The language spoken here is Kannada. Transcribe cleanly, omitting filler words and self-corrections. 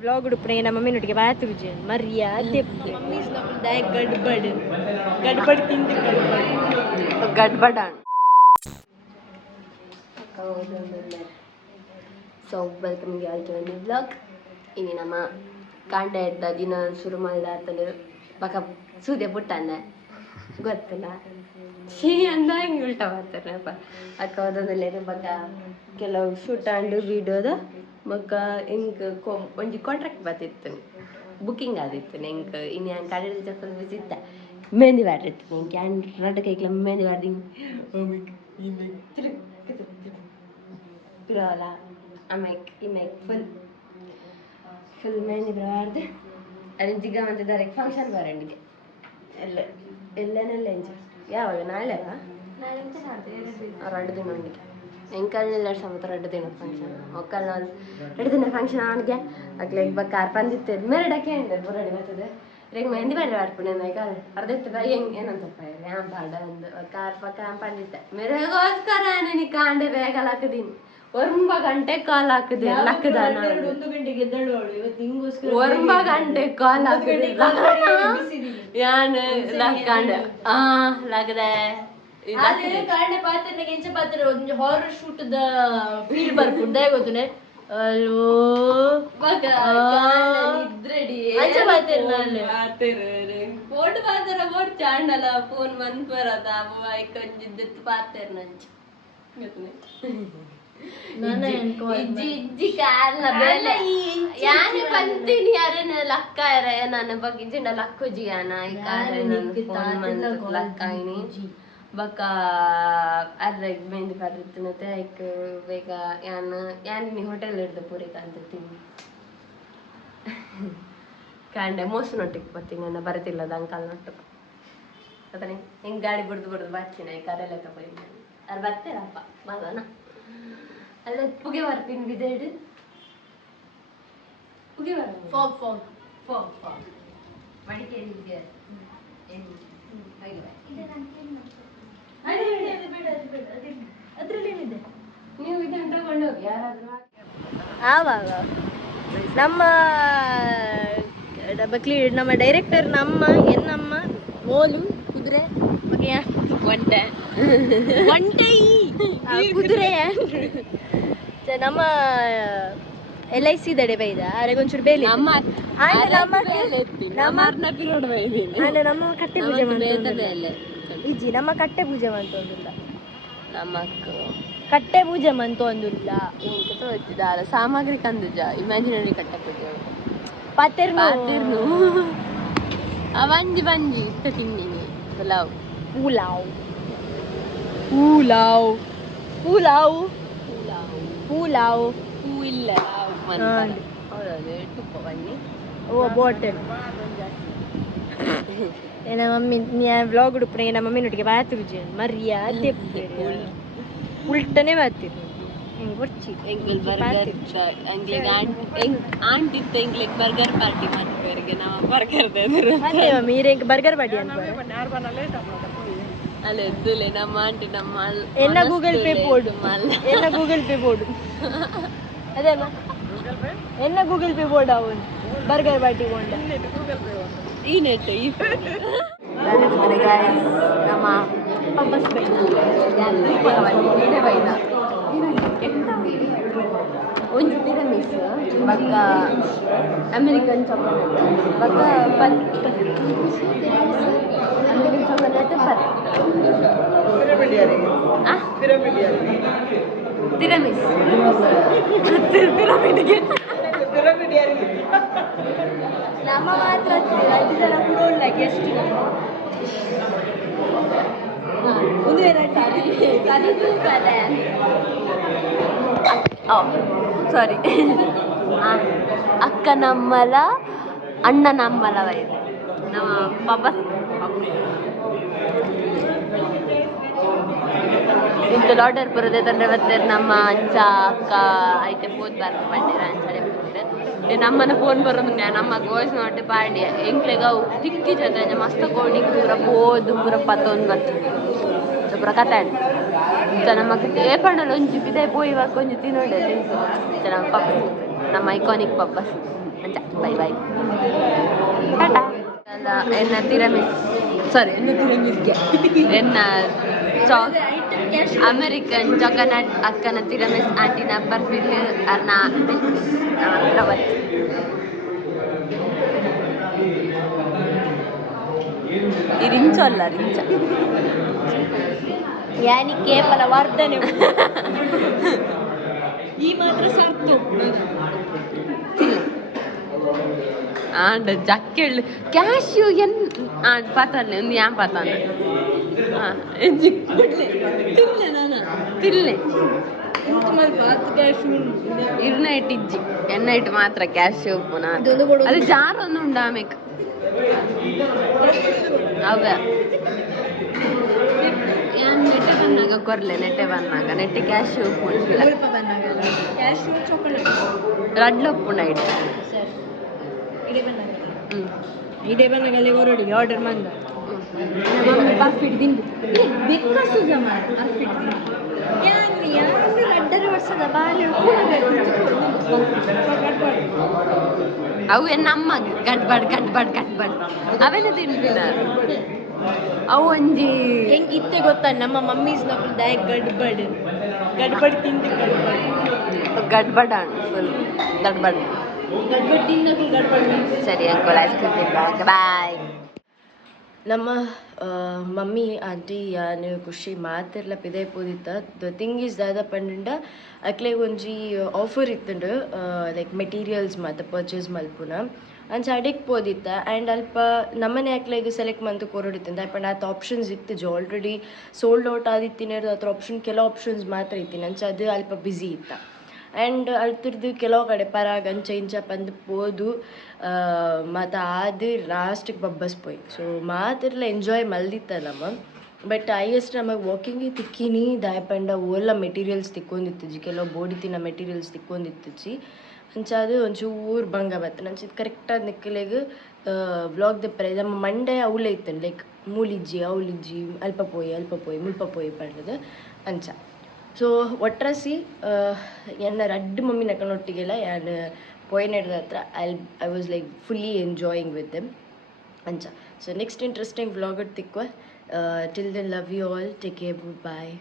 व्लॉग उड़पने ನಮ್ಮ ಮಮ್ಮಿ ನೊಟ್ಟಿಗೆ ಬಾತ್ ರುಜಿ ಮರ್ಯಾದೆ ಮಮ್ಮಿ ನಮ್ಮದ ಗಡ್ಬಡ್ ತಿಂದು ಗಡ್ಬಡ್ so welcome you all to new vlog ಇನ್ನು ನಮ್ಮ ಕಾಂಡ ಇದ್ದ ದಿನ ಶುರು ಮಾಡಿದ ಬಕ ಸೂರ್ಯ ಪುಟ್ಟಂದೆ ಗೊತ್ತಲ್ಲ ಶೀ ಅಂದ ಹಿಂಗೆ ಉಲ್ಟಾ ಮಾಡ್ತಾರಪ್ಪ ಅಕ್ಕ ಹೋದಲ್ಲೇ ಬಕ ಕೆಲವು ಶೂಟ್ ಆಂಡು ವಿಡಿಯೋದ ಬೊಕ್ಕ ಹಿಂಗೆ ಒಂಜಿ ಕಾಂಟ್ರಾಕ್ಟ್ ಬರ್ತಿತ್ತು ಬುಕ್ಕಿಂಗ್ ಆದಿತ್ತು ನಂಗೆ ಇನ್ನು ಹಂಗೆ ಕಡೆದ ಚಪ್ಪಲ್ ಬಿಸಿತ್ತ ಮೆಹಂದಿ ಬಾಡ್ರಿತ್ತು ನಂಗೆ ಕ್ಯಾನ್ ರಡ್ಡ ಕೈಕ್ಲ ಮೆಹಂದಿ ಬಾಡ್ದು ಹಿಂಗೆ ಬಿಡೋಲ್ಲ ಆಮೇಲೆ ಇಮೇಲೆ ಫುಲ್ ಮೆಹಂದಿ ಬಾಡ್ದು ಅಲ್ಲಿ ಜಿಗ್ಗ ಮಂತ ಡೈರೆಕ್ಟ್ ಫಂಕ್ಷನ್ ಬರಂಡಿಗೆ ಎಲ್ಲನೆಲ್ಲ ಎಂಜಾಯ್ ಯಾವಾಗ ನಾಳೆವಾ ಎರಡು ದಿನ ಉಂಡಿಗೆ ಎಂಕಲ್ನೆಲ್ಲ ಸಮತ 2 ದಿನ ಫಂಕ್ಷನ್ ಒಕ್ಕಲ್ ನಾನು 2 ದಿನ ಫಂಕ್ಷನ್ ಅವನಿಗೆ ಅಕ್ಲೆ ಇಬ್ಬ ಕಾರ್ ಬಂದಿತ್ತು ಮೇರಡಕ್ಕೆ ಅಂದೆ ಬುರಡಿ ಬರ್ತದೆ ರೇಗ್ ಮೆಹಂದಿ ಬೇಡ ಆಡ್ಪುಣೆ ಕಾಲ್ ಅರ್ಧ ಇತ್ತು ಹೆಂಗೆ ಏನಂತಪ್ಪ ಯಾಂ ಬಾಡ ಅಂದು ಕಾರ್ ಪಕ್ಕ ಬಂದಿದ್ದೆ ಮೇರೆಗೋಸ್ಕರ ನೀನು ಕಾಂಡೆ ಬೇಗ ಹಾಕಿದೀನಿ 1 ಗಂಟೆ ಕಾಲ್ ಹಾಕಿದೆ ಲಕ್ಕದ 1 ಗಂಟೆಗೆ ಎದ್ದಳೋಳು ಇವತ್ತು ಹಿಂಗೋಸ್ಕರ 1 ಗಂಟೆ ಕಾಲ್ ಹಾಕಿದೆ ಯಾನು ಲಕ್ಕಂಡೆ ಲಕ್ಕದೆ ಕಾರಣ ಪಾತ್ರ ಕೆಂಚ ಪಾತ್ರ ಒಂದು ಹಾರರ್ ಶೂಟ್ ದ ಫೀಲ್ ಬರ್ಪುಂಡೆ ಗೊತ್ತನೆ ಅಲ್ವೋ ಇದ್ರೆಡಿ ಅಂಚ ಪಾತ್ರ ಫೋಟೋ ಪಾತ್ರ ಫೋಟೋ ಚಾಂಡಲ ಫೋನ್ ಬಂದ್ ಬರದ ಕಂಜಿದ್ದು ಪಾತ್ರ ನಂಚ ಗೊತ್ತನೆ ಇಜ್ಜಿ ಕಾರಣ ಬೆಲೆ ಯಾನೆ ಬಂತೀನಿ ಯಾರನ್ನ ಲಕ್ಕ ನನ್ನ ಬಗ್ಗೆ ಜಿಂಡ ಲಕ್ಕುಜಿ ಯಾನ ಈ ಕಾರಣ ಲಕ್ಕಾಯಿನಿ ಬಕ್ಕ ಅದ್ರಾಗ ಮೆಹಂದಿ ಪಾಡ್ರಿತ್ತು ಐಕ್ ಬೇಗ ಯಾನಿ ಹೋಟೆಲ್ ಹಿಡ್ದು ಪೂರಿ ಅಂತ ತಿಂದು ಕಾಂಡೆ ಮೋಸನೊಟ್ಟಿಗೆ ಬರ್ತೀನಿ ನನ್ನ ಬರತಿಲ್ಲದ ಅಂಕಲ್ ನೊಟ್ಟು ಅದನ್ನ ಹಿಂಗೆ ಗಾಡಿ ಬಿಡ್ದು ಬರ್ತೀನಿ ಈ ಕರೆಲ್ಲ ತಗೊಂಡು ಅಲ್ಲಿ ಬರ್ತೀರಪ್ಪ ಮಗನ ಅಲ್ಲ ಪುಗೆ ಬರ್ತೀನಿ ಬಿದೇಡು ಪುಗೆ ಬರ ಫಾಗ್ ಮಡಿಕೇರಿಗೆ ಅದ್ರಲ್ಲೇನಿದೆ ನೀವು ಇದನ್ನು ತಗೊಂಡೋಗಿ ಯಾರಾದ್ರೂ ಆವಾಗ ನಮ್ಮ ಡೈರೆಕ್ಟರ್ ನಮ್ಮ ಎನ್ನಮ್ಮ ಮೋಲು ಕುದುರೆ ಬಗ್ಗೆ ಒಂಟೆ ಕುದುರೆ ನಮ್ಮ LIC ದಡೆ ಬೈದ ಅರೆಗೊಂಚೂರು ಬೇಲಿ ನಮ್ಮ ಕಟ್ಟೆ ಪೂಜೆ ನಮ್ಮ ಕಟ್ಟೆ ಪೂಜೆ ಮಂತೊಂದಿಲ್ಲ ನಮ್ಮ ಕಟ್ಟೆ ಪೂಜೆ ಮಂತೊಂದಿಲ್ಲ ಸಾಮಗ್ರಿ ಕಂದುಜ ಇಮ್ಯಾಜಿನರಿ ಕಟ್ಟೆ ಪೂಜೆ ಪಾತೆರ್ನು ಅವಂಜಿ ಬಂಜಿ ಇಷ್ಟ ತಿಂದಿನಿ ಪೂಲಾವ್ ಇಲ್ಲ ತುಪ್ಪ ಬನ್ನಿ ಓ ಬಾಟಲ್ ನಮ್ಮ ಮಮ್ಮಿ ವ್ಲಾಗ್ ಉಡುಪಣೆ ನಮ್ಮ ಮಮ್ಮಿ ನೊಟ್ಟಿಗೆ ಬಾತ್ ರುಜಿ ಮರ್ಯಾದೆ ಉಲ್ಟನೆ ಬಾತಿರು ಹೆಂಗೆ ಬರ್ಚಿ ಆಂಟಿತ್ತು ಎಂಗ್ಲಿಗೆ ಬರ್ಗರ್ ಪಾರ್ಟಿ ಮಾಡ್ತೀವರಿಗೆ ನಾವು ಬರ್ಗರ್ ಅದೇ ಮಮ್ಮಿ ಈಗ ಬರ್ಗರ್ ಪಾರ್ಟಿ ಅಂತ ಅಲ್ಲ ಎದ್ದುಲೆ ನಮ್ಮ ಆಂಟಿ ನಮ್ಮ ಎಲ್ಲ ಗೂಗಲ್ ಪೇ ಬೋರ್ಡು ಅದೇ ಎನ್ನ ಗೂಗಲ್ ಪೇ ಬೋರ್ಡ್ ಅವನು ಬರ್ಗರ್ ಪಾರ್ಟಿ ಬೋಂಡ ಈ ನೆಟ್ ಈ ನಮ್ಮ ಪಬ್ಬಸ್ ಒಂದು ತಿರಮಿಸ್ ಬಕ್ಕ ಅಮೆರಿಕನ್ ಚಾಕ್ಲೇಟ್ ಬಕ್ಕ ಅಮೆರಿಕನ್ ಚಾಕ್ಲೇಟ್ ತಿರಮಿಸ್ ನಮ್ಮ ಮಾತ್ರ 5 ಜನ ಕೂಡ ಗೆಸ್ಟ್ ಒಂದು ಸಾರಿ ಅಕ್ಕ ನಮ್ಮಲ ಅಣ್ಣ ನಮ್ಮಲ ವೈದ್ಯ ನಮ್ಮ ಪಾಪ ಇಂತು ಲಾಟರ್ ಬರೋದೇ ತಂದ್ರೆ ಮತ್ತೆ ನಮ್ಮ ಅಂಚ ಅಕ್ಕ ಐತೆ ಫೋನ್ ಬರ್ದು ಬಂದಿರ ಅಂಚಡೆ ಬಂದಿರ ನಮ್ಮನ್ನ ಫೋನ್ ಬರೋದು ನಮ್ಮ ಗೋಯ್ಸ್ ನೋಟೆ ಪಾಂಡ್ಯ ಎಂಕ್ಲೆಗ ತಿಕ್ಕಿ ಜೊತೆ ಮಸ್ತ್ ಕೋಡಿಂಗ್ ಪೂರ ಬೋದು ಪೂರ 11 ಬರ್ತೀವಿ ಪೂರ ಕತೆ ನಮಗೆ ఏ పండుగలో ಒಂಜಿ ಬಿದೆ ಪೋಯಿ ವಾ ಕೊಂಚ ತಿನ್ನೋಡೆ ತಿನ್ಸು ನಮ್ಮ ಪಪ್ಪಸ್ ನಮ್ಮ ಐಕಾನಿಕ್ ಪಪ್ಪಸ್ ಅಂಚ ಬೈ ಬೈ ಟಾಟಾ ಅಲ್ಲ ಎನ್ನ ತಿರಮಿಸ್ ಸಾರಿ ಎನ್ನ ತಿರಮಿಸ್ಗೆ ಎನ್ನ ಚಾಕ್ ಅಮೆರಿಕನ್ ಜಗನ್ನಾಥ್ ಅಕ್ಕನ ತಿರಮಿಸ್ ಆಂಟಿನ ಬರ್ಫಿಟ್ ಅರ್ನ ಪ್ರವತ್ ಈ ರಿಂಚ ಅಲ್ಲ ರಿಂಚ ಯಾನಿ ಕೇವಲ ವರ್ಧನೆ ಈ ಮಾತ್ರ ಸಾಕು ಆಂಡ ಜಕ್ಕೆಳ್ಳು ಕ್ಯಾಶ್ಯೂ ಎನ್ ಪಾತಾನೆ ಒಂದು ಯಾನ್ ಪಾತಾನ ತಿನ್ಲೆ ನಾನು ತಿನ್ಲೆ ಇರ್ನ ಇಟ್ಟಿಜ್ಜಿ ಎನ್ನ ಇಟ್ಟು ಮಾತ್ರ ಕ್ಯಾಶ್ಯೂ ಪುನಃ ಅದು ಜಾರ್ ಒಂದು ಉಂಡ ಆಮೇಕ್ ಅವ ನೆಟ್ಟೆ ಬಂದಾಗ ಕೊರ್ಲೆ ನೆಟ್ಟೆ ಬಂದಾಗ ನೆಟ್ಟೆ ಕ್ಯಾಶ್ಯೂ ಉಪ್ಪು ರಡ್ಲ ಉಪ್ಪುಂಡ ಇಟ್ಟು ಇಡೇ ಬಂದಾಗಲೇ ಹೊರಡಿ ಆರ್ಡರ್ ಮಂದ ಬರ್ಫಿಟ್ ತಿಂದು ಬೆಕ್ಕಸು ಜಮಾ ಬರ್ಫಿಟ್ ರಡ್ಡರ ವರ್ಷದ ಬಾಳೆ ಅವು ನಮ್ಮಗ ಗಡ್ಬಡ್ ಗಡ್ಬಡ್ ಗಡ್ಬಡ್ ಅವೆಲ್ಲ ತಿಂತಿನ ಅವು ಒಂಜಿ ಹೆಂಗೆ ಇತ್ತೆ ಗೊತ್ತಾ ನಮ್ಮ ಮಮ್ಮೀಸ್ ನಕುಲ್ ದಾಯ ಗಡ್ಬಡ್ ಗಡ್ಬಡ್ ತಿಂದು ಗಡ್ಬಡ್ ಫುಲ್ ಗಡ್ಬಡ್ ಗಡ್ಬಡ್ ತಿನ್ನಕು ಗಡ್ಬಡ್ ಸರಿ ಅಂಕೋಲ್ ಐಸ್ ಕ್ರೀಮ್ ತಿನ್ಬಾಕ ಬಾಯ್ ನಮ್ಮ ಮಮ್ಮಿ ಆಂಟಿ ಯಾನು ಖುಷಿ ಮಾತಿರ್ಲ ಪಿದೆ ಪೋದಿತ್ತ ದ ಥಿಂಗ್ ಈಸ್ ದಾದ ಪಂಡ ಅಕ್ಲೆಗ್ ಒಂಜಿ ಆಫರ್ ಇತ್ತುಂಡು ಲೈಕ್ ಮೆಟೀರಿಯಲ್ಸ್ ಮಾತ ಪರ್ಚೇಸ್ ಮಲ್ಪುನ ಅಂಚ ಅಡಿಗೆ ಪೋದಿತ್ತ ಆ್ಯಂಡ್ ಅಲ್ಪ ನಮ್ಮನೆ ಅಕ್ಲೆಗ್ ಸೆಲೆಕ್ಟ್ ಮಂತು ಕೊರಡಿತ್ತಂದ ಅಪ್ಪ ಆತ ಆಪ್ಷನ್ಸ್ ಇತ್ತಿಜು ಆಲ್ರೆಡಿ ಸೋಲ್ಡ್ ಔಟ್ ಆದಿತ್ತಿನ ಅದ್ರ ಆಪ್ಷನ್ ಕೆಲವು ಆಪ್ಷನ್ಸ್ ಮಾತ್ರ ಇತ್ತೀನಿ ಅಂಚ ಅದು ಅಲ್ಪ ಬ್ಯುಸಿ ಇತ್ತ ಆ್ಯಂಡ್ ಅಳ್ತಿರ್ದು ಕೆಲವು ಕಡೆ ಪರಾಗ ಅಂಚ ಇಂಚ ಪಂದು ಪೋದು ಮತ್ತು ಅದು ಲಾಸ್ಟಿಗೆ ಬಬ್ಬಸ್ ಪೋಯ್ ಸೊ ಮಾತಿರ್ಲ ಎಂಜಾಯ್ ಮಲ್ದಿತ್ತ ನಮ್ಮ ಬಟ್ ಐಯೆಸ್ಟ್ ನಮಗೆ ವಾಕಿಂಗಿಗೆ ತಿಕ್ಕಿನಿ ದಾಯಪಂಡ ಓಲ್ಲ ಮೆಟೀರಿಯಲ್ಸ್ ತಿಕ್ಕೊಂಡಿತ್ತಿಜ್ಜಿ ಕೆಲವು ಬೋಡಿ ತಿನ್ನ ಮೆಟೀರಿಯಲ್ಸ್ ತಿಕ್ಕೊಂಡಿತ್ತಿಜ್ಜಿ ಅಂಚ ಅದು ಒಂಚೂರು ಭಂಗ ಬತ್ತು ನಂಚಿದು ಕರೆಕ್ಟಾದ ನಿಕ್ಕಲೆಗ್ ವ್ಲಾಗ್ ದೆಪ್ಪರೆ ನಮ್ಮ ಮಂಡೆ ಅವಲೇ ಇತ್ತು ಲೈಕ್ ಮೂಲಿಜ್ಜಿ ಅವಲಿಜ್ಜಿ ಅಲ್ಪ ಪೋಯಿ ಮುಲ್ಪ ಪೋಯಿ ಪಂಡದು ಅಂಚ ಸೊ ಒಟ್ರಾಸಿ ಎನ್ನ ರಡ್ಡು ಮಮ್ಮಿ ನಕನೊಟ್ಟಿಗೆಲ್ಲ ಯಾನು ಪೋಯ್ನೆಡ್ದ ಹತ್ರ I was like fully enjoying with them ಅಂಚ ಸೊ ನೆಕ್ಸ್ಟ್ ಇಂಟ್ರೆಸ್ಟಿಂಗ್ ವ್ಲಾಗ್ ತಿಕ್ವ till then love you all take care bye